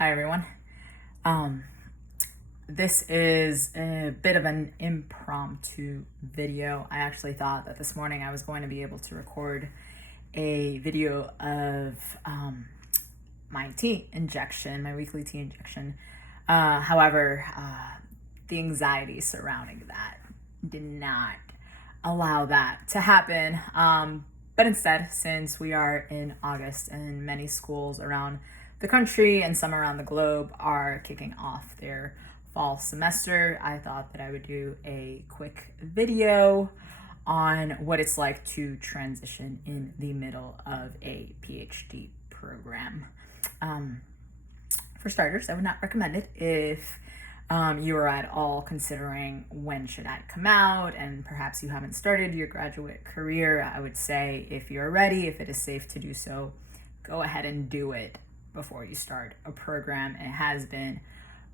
Hi, everyone. Um, this is a bit of an impromptu video. I actually thought that this morning I was going to be able to record a video of my tea injection, my weekly tea injection. However, the anxiety surrounding that did not allow that to happen. But instead, since we are in August and many schools around the country and some around the globe are kicking off their fall semester, I thought that I would do a quick video on what it's like to transition in the middle of a PhD program. For starters, I would not recommend it if you are at all considering when should I come out and perhaps you haven't started your graduate career. I would say if you're ready, if it is safe to do so, go ahead and do it before you start a program. It has been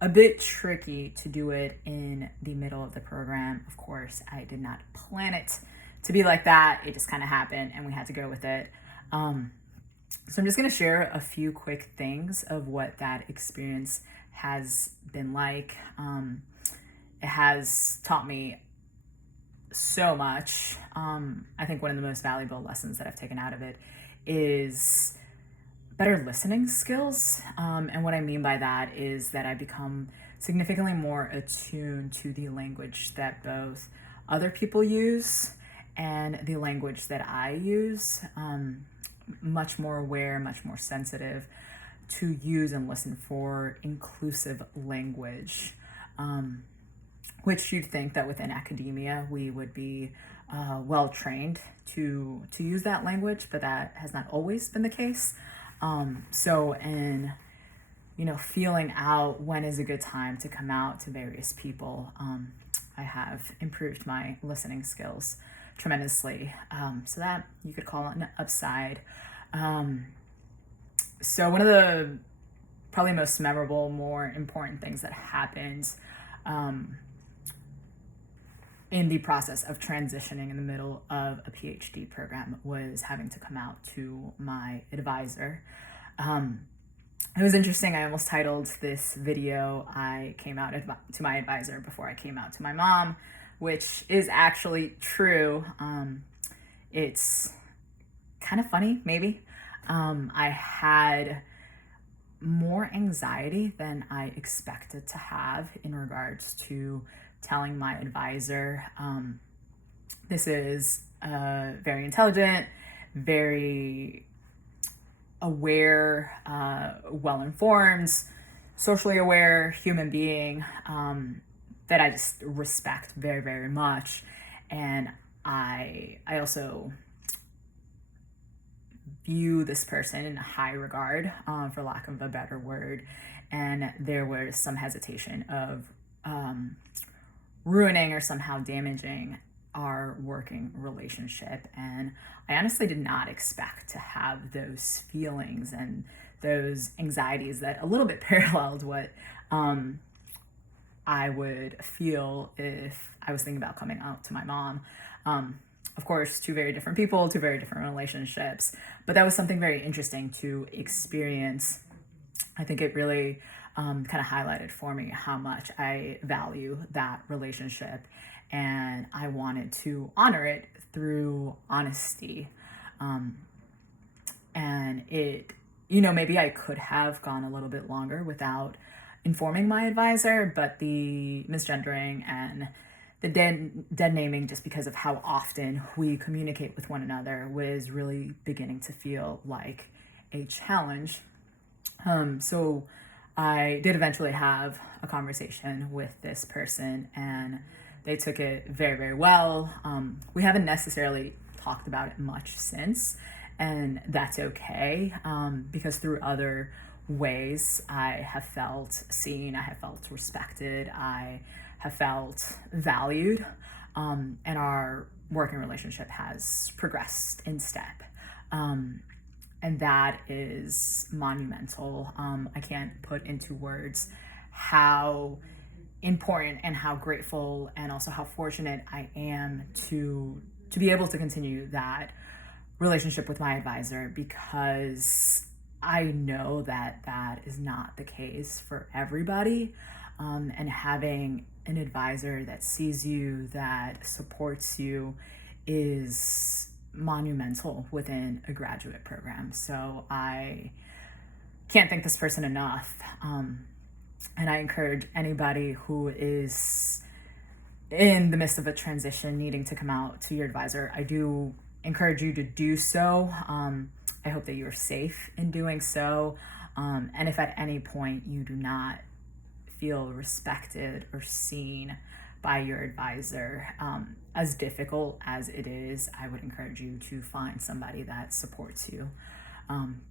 a bit tricky to do it in the middle of the program. Of course, I did not plan it to be like that. It just kind of happened and we had to go with it. So I'm just going to share a few quick things of what that experience has been like. It has taught me so much. I think one of the most valuable lessons that I've taken out of it is better listening skills. And what I mean by that is that I become significantly more attuned to the language that both other people use and the language that I use. Much more aware, much more sensitive to use and listen for inclusive language, which you'd think that within academia we would be well trained to use that language, but that has not always been the case. So in feeling out when is a good time to come out to various people, I have improved my listening skills tremendously. So that you could call it an upside. So one of the probably most memorable, more important things that happened in the process of transitioning in the middle of a PhD program was having to come out to my advisor. It was interesting. I almost titled this video, I came out to my advisor before I came out to my mom, which is actually true. It's kind of funny, maybe. I had more anxiety than I expected to have in regards to telling my advisor. This is a very intelligent, very aware, well-informed, socially aware human being that I just respect very, very much. And I also view this person in high regard, for lack of a better word. And there was some hesitation of ruining or somehow damaging our working relationship. And I honestly did not expect to have those feelings and those anxieties that a little bit paralleled what I would feel if I was thinking about coming out to my mom. Of course, two very different people, two very different relationships, but that was something very interesting to experience. I think it really kind of highlighted for me how much I value that relationship, and I wanted to honor it through honesty. And it, maybe I could have gone a little bit longer without informing my advisor, but the misgendering and the dead naming, just because of how often we communicate with one another, was really beginning to feel like a challenge. So I did eventually have a conversation with this person, and they took it very, very well. We haven't necessarily talked about it much since, and that's okay, because through other ways I have felt seen, I have felt respected, I have felt valued, and our working relationship has progressed in step. And that is monumental. I can't put into words how important and how grateful and also how fortunate I am to be able to continue that relationship with my advisor, because I know that that is not the case for everybody. And having an advisor that sees you, that supports you, is monumental within a graduate program. So I can't thank this person enough. And I encourage anybody who is in the midst of a transition needing to come out to your advisor. I do encourage you to do so. I hope that you're safe in doing so. And if at any point you do not feel respected or seen by your advisor, as difficult as it is, I would encourage you to find somebody that supports you,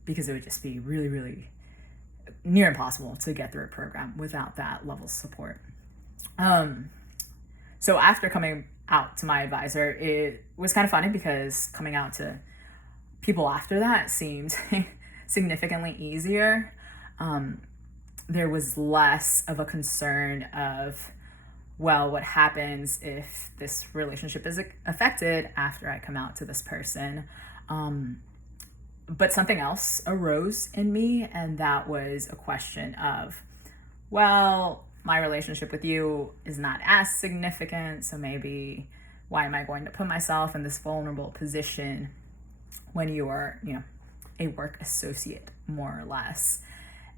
because it would just be really, really near impossible to get through a program without that level of support. So after coming out to my advisor, it was kind of funny because coming out to people after that seemed significantly easier. There was less of a concern of, well, what happens if this relationship is affected after I come out to this person? But something else arose in me, and that was a question of, well, my relationship with you is not as significant, so maybe why am I going to put myself in this vulnerable position when you are, a work associate, more or less?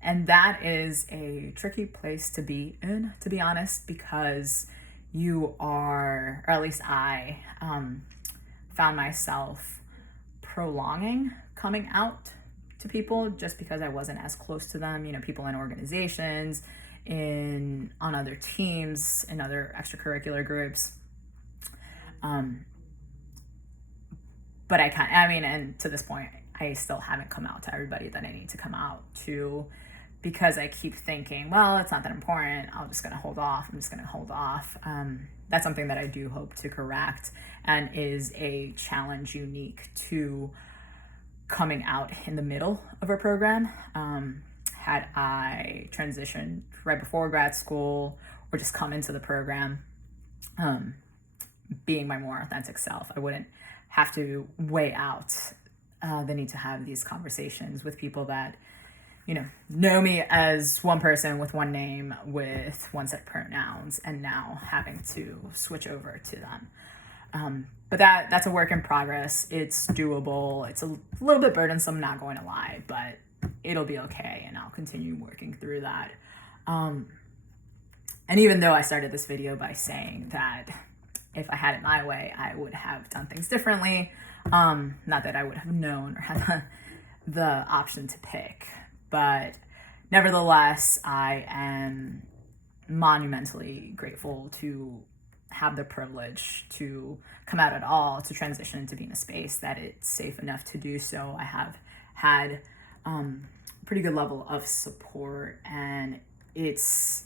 And that is a tricky place to be in, to be honest, because you are, or at least I found myself prolonging coming out to people just because I wasn't as close to them, people in organizations, on other teams, in other extracurricular groups. But and to this point, I still haven't come out to everybody that I need to come out to, because I keep thinking, well, it's not that important. I'm just going to hold off. That's something that I do hope to correct, and is a challenge unique to coming out in the middle of a program. Had I transitioned right before grad school, or just come into the program being my more authentic self, I wouldn't have to weigh out the need to have these conversations with people that know me as one person with one name, with one set of pronouns, and now having to switch over to them. But that's a work in progress. It's doable. It's a little bit burdensome, not going to lie, but it'll be okay, and I'll continue working through that. And even though I started this video by saying that if I had it my way, I would have done things differently, not that I would have known or had the option to pick, but nevertheless, I am monumentally grateful to have the privilege to come out at all, to transition to be in a space that it's safe enough to do so. I have had pretty good level of support, and it's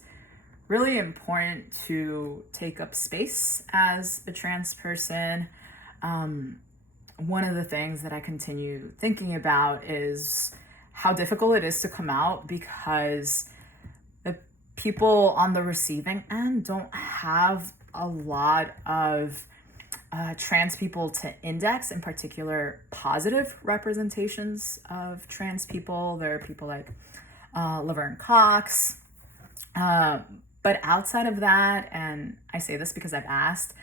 really important to take up space as a trans person. One of the things that I continue thinking about is how difficult it is to come out, because the people on the receiving end don't have a lot of trans people to index, in particular positive representations of trans people. There are people like Laverne Cox, but outside of that, and I say this because I've asked,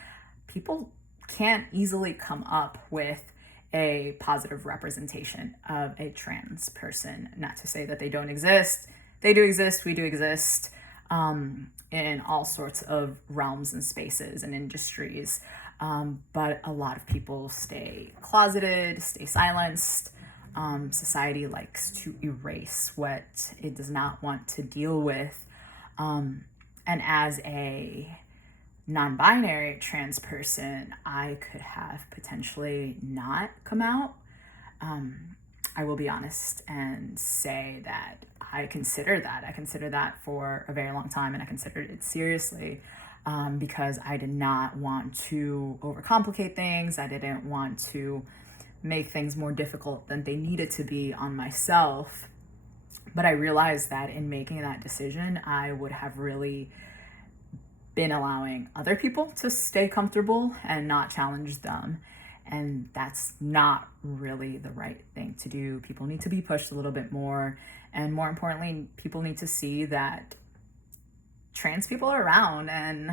people can't easily come up with a positive representation of a trans person. Not to say that they don't exist. They do exist. We do exist in all sorts of realms and spaces and industries. But a lot of people stay closeted, stay silenced. Society likes to erase what it does not want to deal with. And as a non-binary trans person, I could have potentially not come out. I will be honest and say that I consider that for a very long time, and I considered it seriously, because I did not want to overcomplicate things. I didn't want to make things more difficult than they needed to be on myself. But I realized that in making that decision, I would have really been allowing other people to stay comfortable and not challenge them. And that's not really the right thing to do. People need to be pushed a little bit more. And more importantly, people need to see that trans people are around. And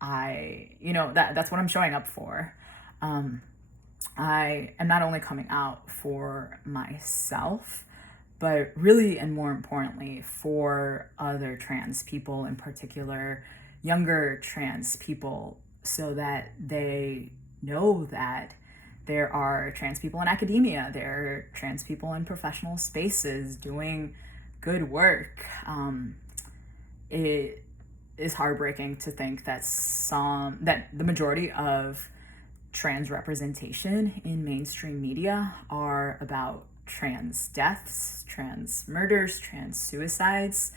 that's what I'm showing up for. I am not only coming out for myself, but really, and more importantly, for other trans people, in particular, younger trans people, so that they know that there are trans people in academia, there are trans people in professional spaces doing good work. It is heartbreaking to think that the majority of trans representation in mainstream media are about trans deaths, trans murders, trans suicides.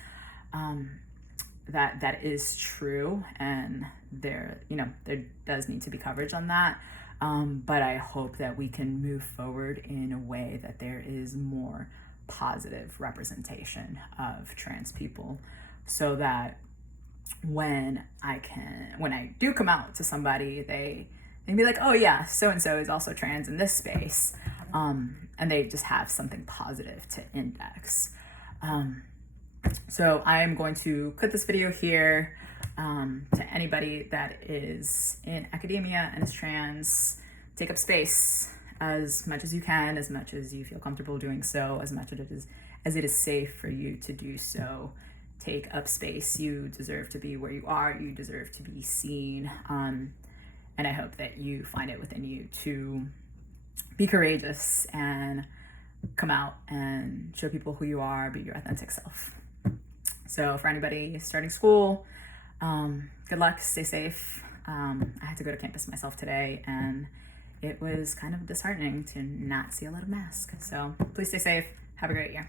That is true, and there does need to be coverage on that. But I hope that we can move forward in a way that there is more positive representation of trans people, so that when I do come out to somebody, they can be like, oh yeah, so-and-so is also trans in this space. And they just have something positive to index. So I'm going to cut this video here. To anybody that is in academia and is trans, take up space as much as you can, as much as you feel comfortable doing so, as much as it is safe for you to do so. Take up space. You deserve to be where you are. You deserve to be seen. And I hope that you find it within you to be courageous and come out and show people who you are, be your authentic self. So for anybody starting school, good luck, stay safe. I had to go to campus myself today, and it was kind of disheartening to not see a lot of masks. So please stay safe. Have a great year.